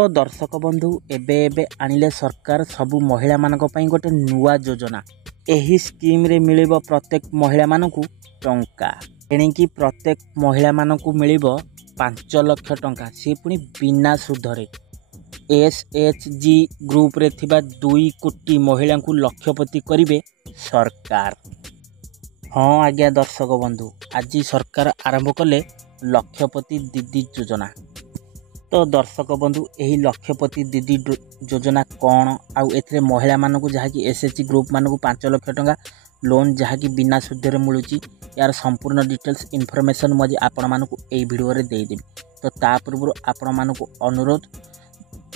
तो दर्शक बंधु एबे एबे आनिले सरकार सबु महिला मानक पई गोटे नुआ योजना। एही स्कीम रे मिलिबो प्रत्येक महिला मानकू टंका। एणिकी प्रत्येक महिला मानकू मिलिबो 5 लाख टंका, से पुनी बिना सुधरे। एसएचजी ग्रुप रे थिबा 2 कोटी महिला को लक्षपति करिवे सरकार। हाँ आज्ञा दर्शक बंधु, आज सरकार आरंभ कले लक्षपति दीदी योजना। तो दर्शक बंधु यही लक्षपति दीदी योजना कौन आउ एथिरे महिला मानकू जहाँकि एसएचजी ग्रुप मानकू 5 लाख टंका लोन जहाँकि बिना सुधरे मिलूची, यार संपूर्ण डिटेल्स इनफॉरमेशन मुझे आपण मानकू एई वीडियो रे देदेबी। तो ता पूर्व आपण मानकू अनुरोध,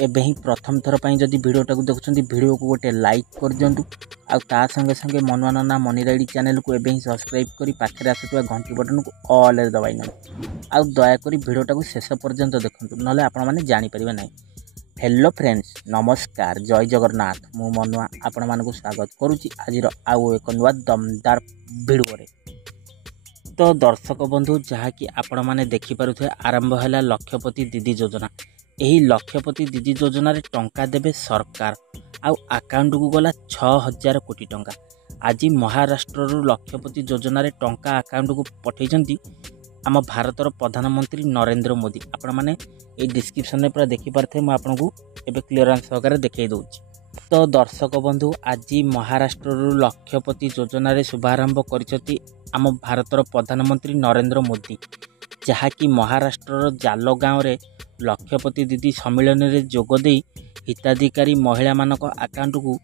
एबे ही प्रथम थर पई जदि वीडियोटा को देखुछंती वीडियो को गोटे लाइक कर दियंतु, आ ता संगे संगे मनवाना मनीराइडी चैनल को एबे ही सब्सक्राइब करी पाखरे आसुवा घंटी बटन को ऑल रे दबाई न, आ दया करी वीडियोटा को शेष पर्यंत देखंतु, नले आपण माने जानि परिबे नै। हेलो फ्रेंड्स, नमस्कार, जय जगन्नाथ। मु मनुआ आपण मानकू स्वागत करूची आजिर आउ एक नुआ दमदार वीडियो रे। तो दर्शक बंधु जहाँकि आपण माने देखि पारुथे आरंभ हैला लक्षपति दीदी योजना। यही लक्षपति दीदी योजना रे टंका देबे सरकार, आउ अकाउंट को गला 6000 कोटी टंका। आज महाराष्ट्र रु लक्षपति योजना रे टंका अकाउंट को पठैछंती आम भारतर प्रधानमंत्री नरेंद्र मोदी। आपण माने ए डिस्क्रिप्शन में पूरा देखि पारथे, मु आपनको एबे क्लियरेंस सहकारे देखै दउची। तो दर्शक बंधु आज महाराष्ट्र रु लक्षपति योजना रे शुभारंभ करिसती आम भारतर प्रधानमंत्री नरेंद्र मोदी, जहाँकि महाराष्ट्र जाल गाँव रे लक्षपति दीदी सम्मेलन रे जोग देई हिताधिकारी महिला मानक अकाउंट को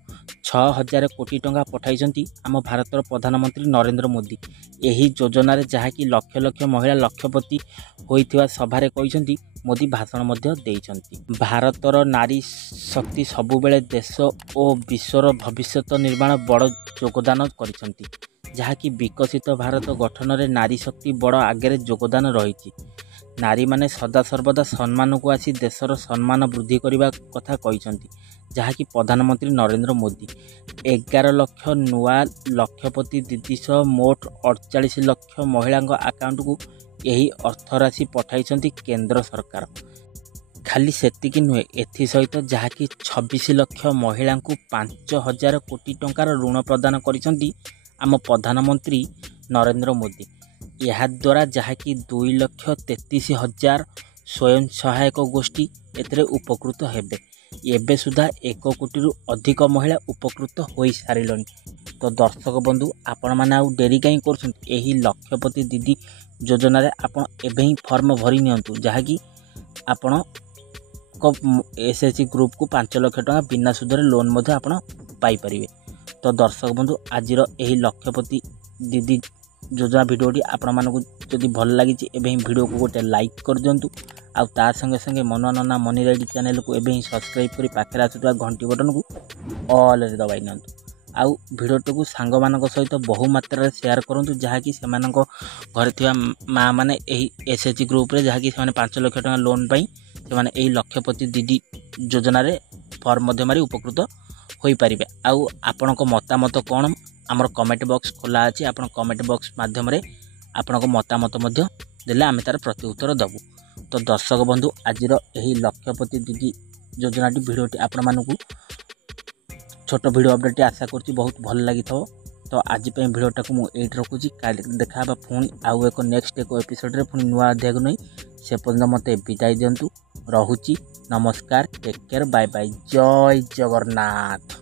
6000 कोटी टंका पठाइछंती आम भारतर प्रधानमंत्री नरेंद्र मोदी। यही योजना रे जहाँकि लक्ष लक्ष महिला लक्षपति होइथिवा सभारे कहिसंती मोदी भाषण मध्य देइछंती। भारतर नारी शक्ति सबुबेले देश और विश्वर भविष्यत निर्माण बड़ योगदान करिसंती, जहाँकि विकसित भारत गठन रे नारी शक्ति बड़ आगे योगदान रही। नारी माने सदा सर्वदा सम्मान को आसी देशर सम्मान वृद्धि करने कथा कहिसंती, जहाँकि प्रधानमंत्री नरेंद्र मोदी 11 लाख नुआ लक्षपति दीदी सह मोट 48 लाख महिला अकाउंट को यही अर्थराशि पठाइछंती केंद्र सरकार। खाली सेतिकी नुहे, एथि सहित जहाँकि 26 लाख महिला को 5000 कोटी टंकार ऋण प्रदान करिसंती आम प्रधानमंत्री नरेंद्र मोदी। यह द्वारा जहाँकि 2,33,000 स्वयं सहायक गोष्ठी एथरे उपकृत हेबे। एबे सुधा 1 कोटी रु अधिक महिला उपकृत हो सारिलनी। तो दर्शक बंधु आपण माने आउ डेरी कहीं कर यही लक्षपति दीदी योजना रे आपण एबे ही फॉर्म भरी नियंतु, जहाँकि आपण को एसएचजी ग्रुप को 5 लाख टंका बिना सुधरे लोन मध्य आपण पाई परिवे। तो दर्शक बंधु आजिर यही लक्षपति दीदी योजना वीडियोटी आपण मानकू जदि भल लगी एबे ही वीडियो को गोटे लाइक कर दियंतु, आ ता संगे संगे मनवाना मनीराइडी चैनल को एबे ही सब्सक्राइब करी पाखरे आसुवा घंटी बटन को ऑल रे दबाई नियंतु। आउ वीडियोटी को सांग मानक सहित बहु मात्रा रे शेयर करंतु, जहाँकि सेमानक घरे थिबा माँ माने एही एसएचजी ग्रुप रे जहाँकि सेमाने 5 लाख टंका लोन पाई सेमाने एही लक्षपति दीदी योजना रे फॉर्म मध्य मारी उपकृत होई परिबे। आउ आपणक मतामत कोन आमर कमेंट बॉक्स खोला अछि, आपण कमेंट बॉक्स माध्यम रे आपणक मतामत मध्य देले आमे तार प्रत्युत्तर दबु। तो दर्शक बंधु आजिर एही लक्षपति दीदी योजनाटी वीडियोटी आपण मानकू छोट वीडियो अपडेट आशा करछि बहुत भल लागि थो। तो आज पे वीडियोटा को मु एट रखुछि, काल देखाबा पुणी आउ एक नेक्स्ट एक एपिसोड रे पुणी नुआ अध्याय को नै। से पर्यंत मते विदाई दियंतु, रहुछि, नमस्कार, टेक केयर, बाय बाय, जय जगन्नाथ।